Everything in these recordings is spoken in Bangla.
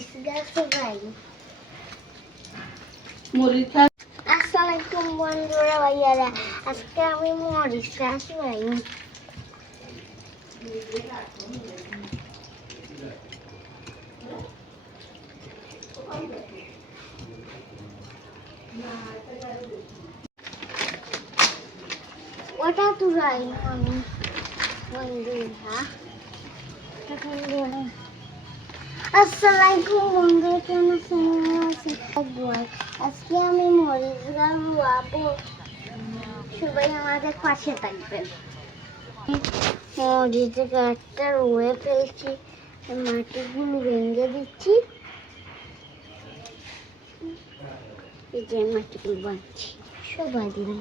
মরিচ গাছে যাই। মরিচ আসসালামাইকুম বন্ধুরা ভাইয়ারা, আজকে আমি মরিচ গাছ যাই। ওটা তো যাই আমি বন্ধুরা। আসসালামাইকুম বন্ধুরা, কেমন আছেন? আজকে আমি মরিচ গাছ রোয়াবো, সবাই আমাদের পাশে থাকবেন। মরিচ গাছটা রুয়ে ফেলছি, মাটিগুলো ভেঙে দিচ্ছি, এই যে মাটিগুলো বাঁধছি সবাই দিলাম।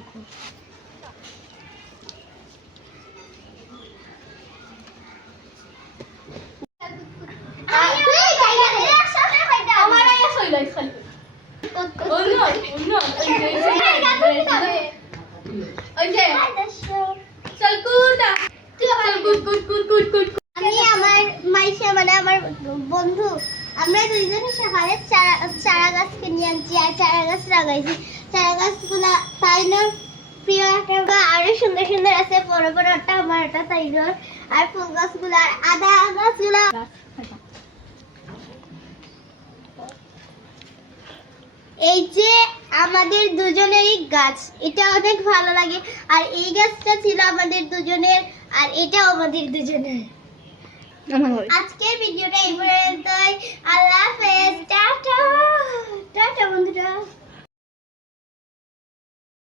আমার বন্ধু, আমরা দুইজনে সকালে চারা গাছ কিনে আনছি আর চারা গাছ লাগাইছি। চারা গাছগুলা তাইনোর প্রিয় একটা, আরো সুন্দর সুন্দর আছে, বড় বড় একটা আমার একটা তাইনোর। আর ফুল গাছগুলা আর আদা গাছগুলা এই যে আমাদের দুজনেরই গাছ, এটা অনেক ভালো লাগে। আর এই গাছটা ছিল আমাদের দুজনের, আর এটাও আমাদের দুজনের। আজকের ভিডিওটা এই পর্যন্তই। আল্লাহ হাফেজ, টাটা টাটা বন্ধুরা।